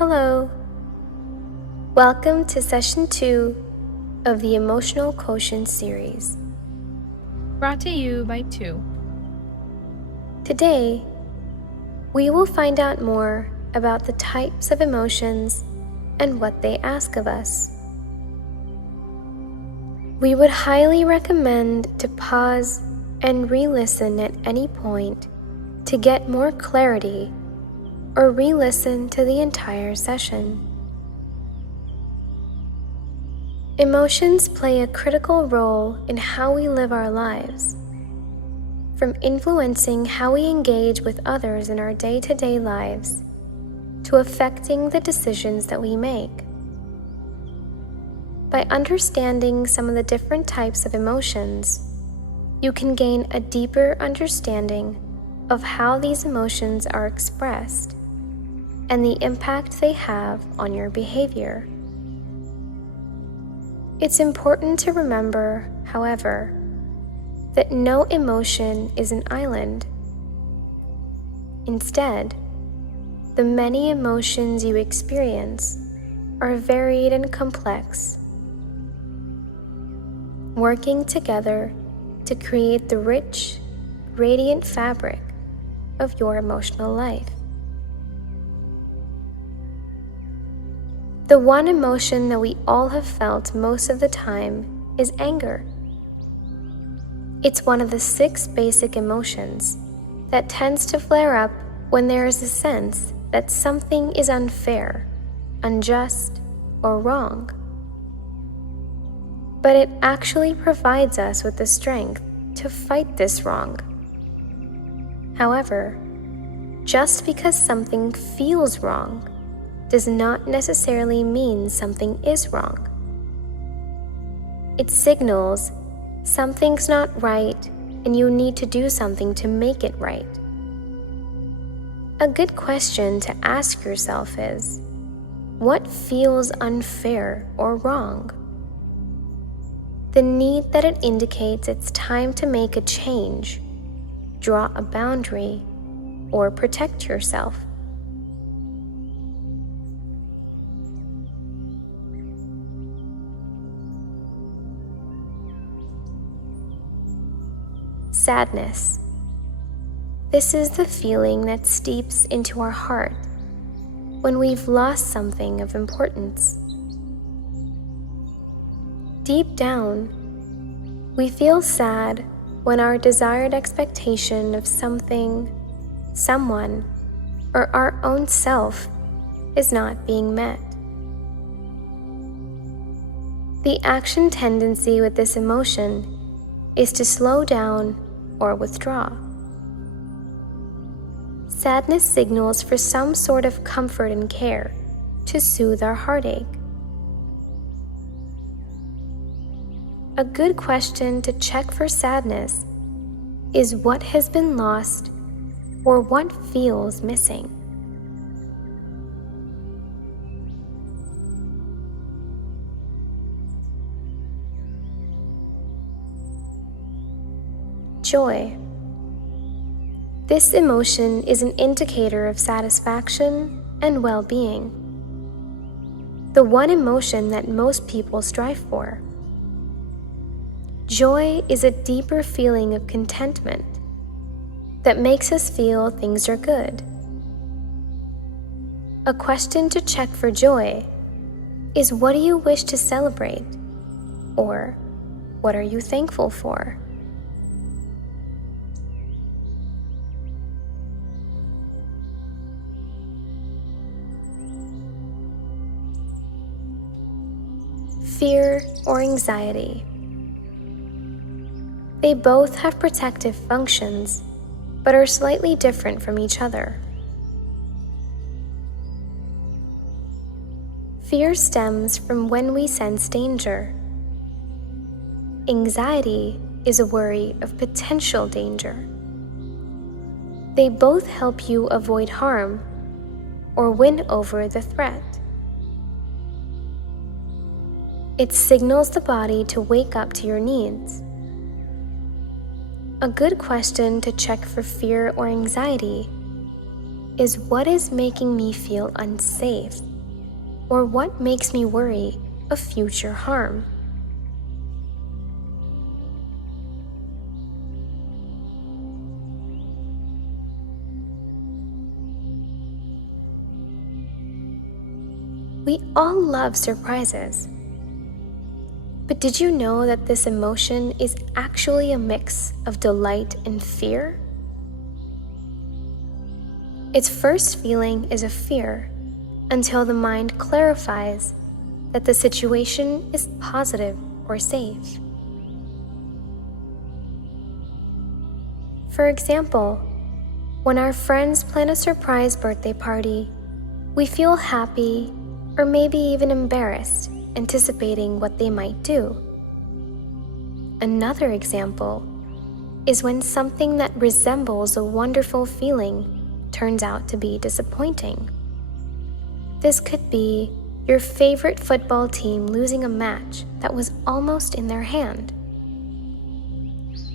Hello. Welcome to Session 2 of the Emotional Quotient series. Brought to you by 2. Today, we will find out more about the types of emotions and what they ask of us. We would highly recommend to pause and re-listen at any point to get more clarity, or re-listen to the entire session. Emotions play a critical role in how we live our lives, from influencing how we engage with others in our day-to-day lives to affecting the decisions that we make. By understanding some of the different types of emotions, you can gain a deeper understanding of how these emotions are expressed and the impact they have on your behavior. It's important to remember, however, that no emotion is an island. Instead, the many emotions you experience are varied and complex, working together to create the rich, radiant fabric of your emotional life. The one emotion that we all have felt most of the time is anger. It's one of the 6 basic emotions that tends to flare up when there is a sense that something is unfair, unjust, or wrong. But it actually provides us with the strength to fight this wrong. However, just because something feels wrong does not necessarily mean something is wrong. It signals something's not right and you need to do something to make it right. A good question to ask yourself is, what feels unfair or wrong? The need that it indicates it's time to make a change, draw a boundary, or protect yourself. Sadness. This is the feeling that steeps into our heart when we've lost something of importance. Deep down, we feel sad when our desired expectation of something, someone, or our own self is not being met. The action tendency with this emotion is to slow down or withdraw. Sadness signals for some sort of comfort and care to soothe our heartache. A good question to check for sadness is what has been lost or what feels missing. Joy. This emotion is an indicator of satisfaction and well-being, the one emotion that most people strive for. Joy is a deeper feeling of contentment that makes us feel things are good. A question to check for joy is, what do you wish to celebrate? Or, what are you thankful for? Fear or anxiety. They both have protective functions, but are slightly different from each other. Fear stems from when we sense danger. Anxiety is a worry of potential danger. They both help you avoid harm or win over the threat. It signals the body to wake up to your needs. A good question to check for fear or anxiety is, what is making me feel unsafe or what makes me worry of future harm? We all love surprises. But did you know that this emotion is actually a mix of delight and fear? Its first feeling is a fear until the mind clarifies that the situation is positive or safe. For example, when our friends plan a surprise birthday party, we feel happy or maybe even embarrassed, anticipating what they might do. Another example is when something that resembles a wonderful feeling turns out to be disappointing. This could be your favorite football team losing a match that was almost in their hand.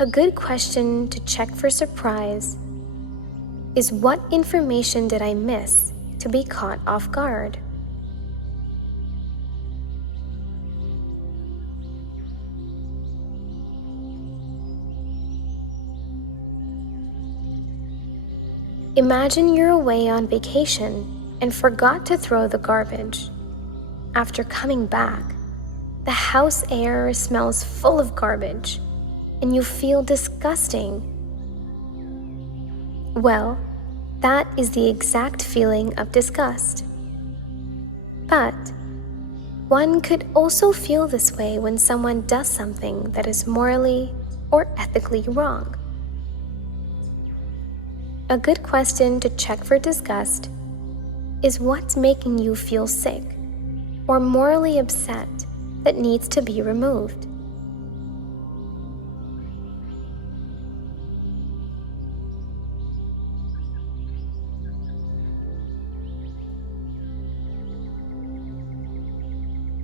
A good question to check for surprise is, what information did I miss to be caught off guard? Imagine you're away on vacation and forgot to throw the garbage. After coming back, the house air smells full of garbage and you feel disgusting. Well, that is the exact feeling of disgust. But one could also feel this way when someone does something that is morally or ethically wrong. A good question to check for disgust is, what's making you feel sick or morally upset that needs to be removed?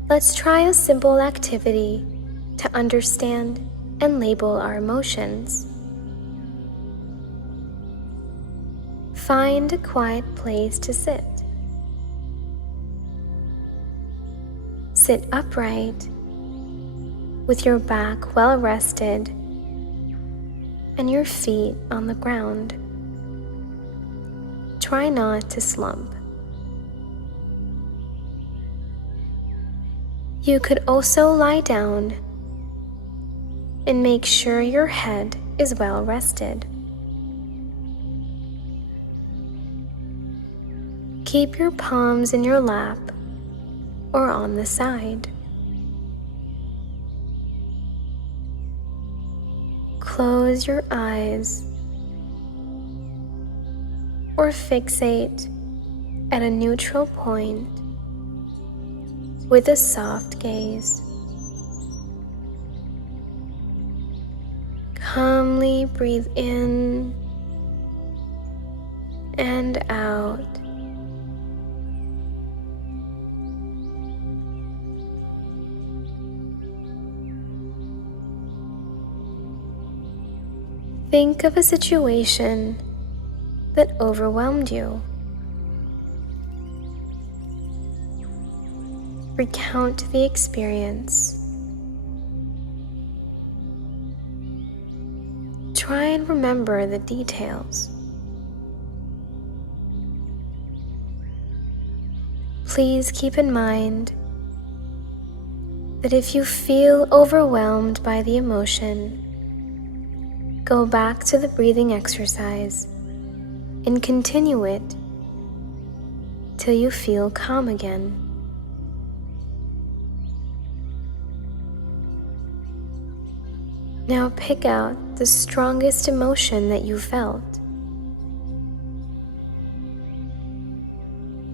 Let's try a simple activity to understand and label our emotions. Find a quiet place to sit. Sit upright with your back well rested and your feet on the ground. Try not to slump. You could also lie down and make sure your head is well rested. Keep your palms in your lap or on the side. Close your eyes or fixate at a neutral point with a soft gaze. Calmly breathe in and out. Think of a situation that overwhelmed you. Recount the experience. Try and remember the details. Please keep in mind that if you feel overwhelmed by the emotion, go back to the breathing exercise and continue it till you feel calm again. Now pick out the strongest emotion that you felt.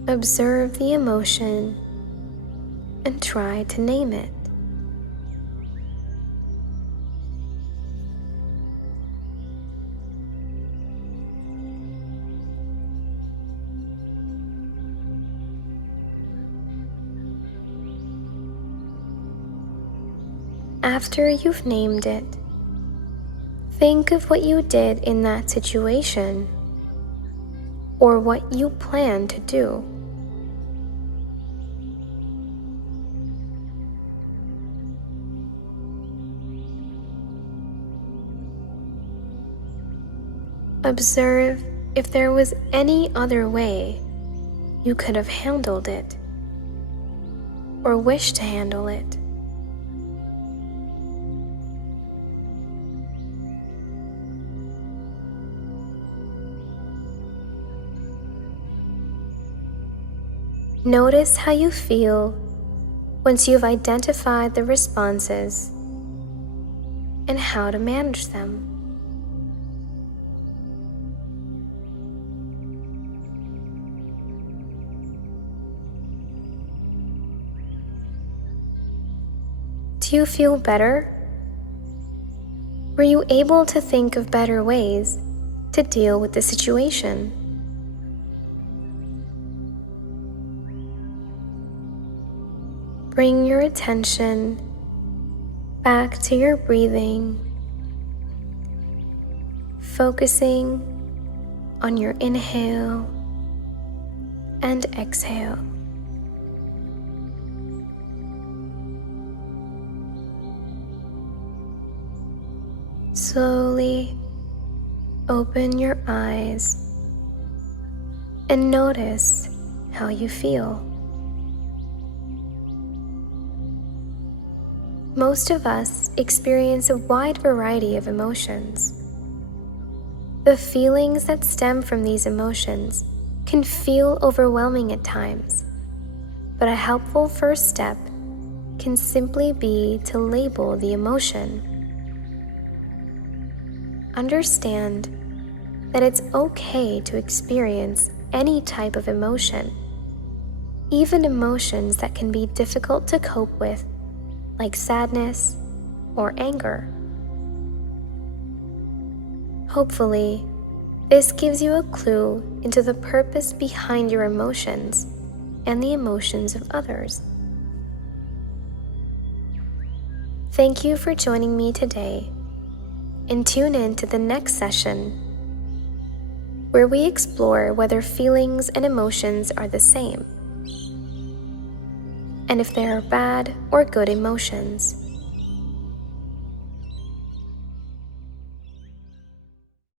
Observe the emotion and try to name it. After you've named it, think of what you did in that situation or what you plan to do. Observe if there was any other way you could have handled it or wish to handle it. Notice how you feel once you've identified the responses and how to manage them. Do you feel better? Were you able to think of better ways to deal with the situation? Bring your attention back to your breathing, focusing on your inhale and exhale. Slowly open your eyes and notice how you feel. Most of us experience a wide variety of emotions. The feelings that stem from these emotions can feel overwhelming at times, but a helpful first step can simply be to label the emotion. Understand that it's okay to experience any type of emotion, even emotions that can be difficult to cope with, like sadness or anger. Hopefully, this gives you a clue into the purpose behind your emotions and the emotions of others. Thank you for joining me today, and tune in to the next session where we explore whether feelings and emotions are the same, and if there are bad or good emotions.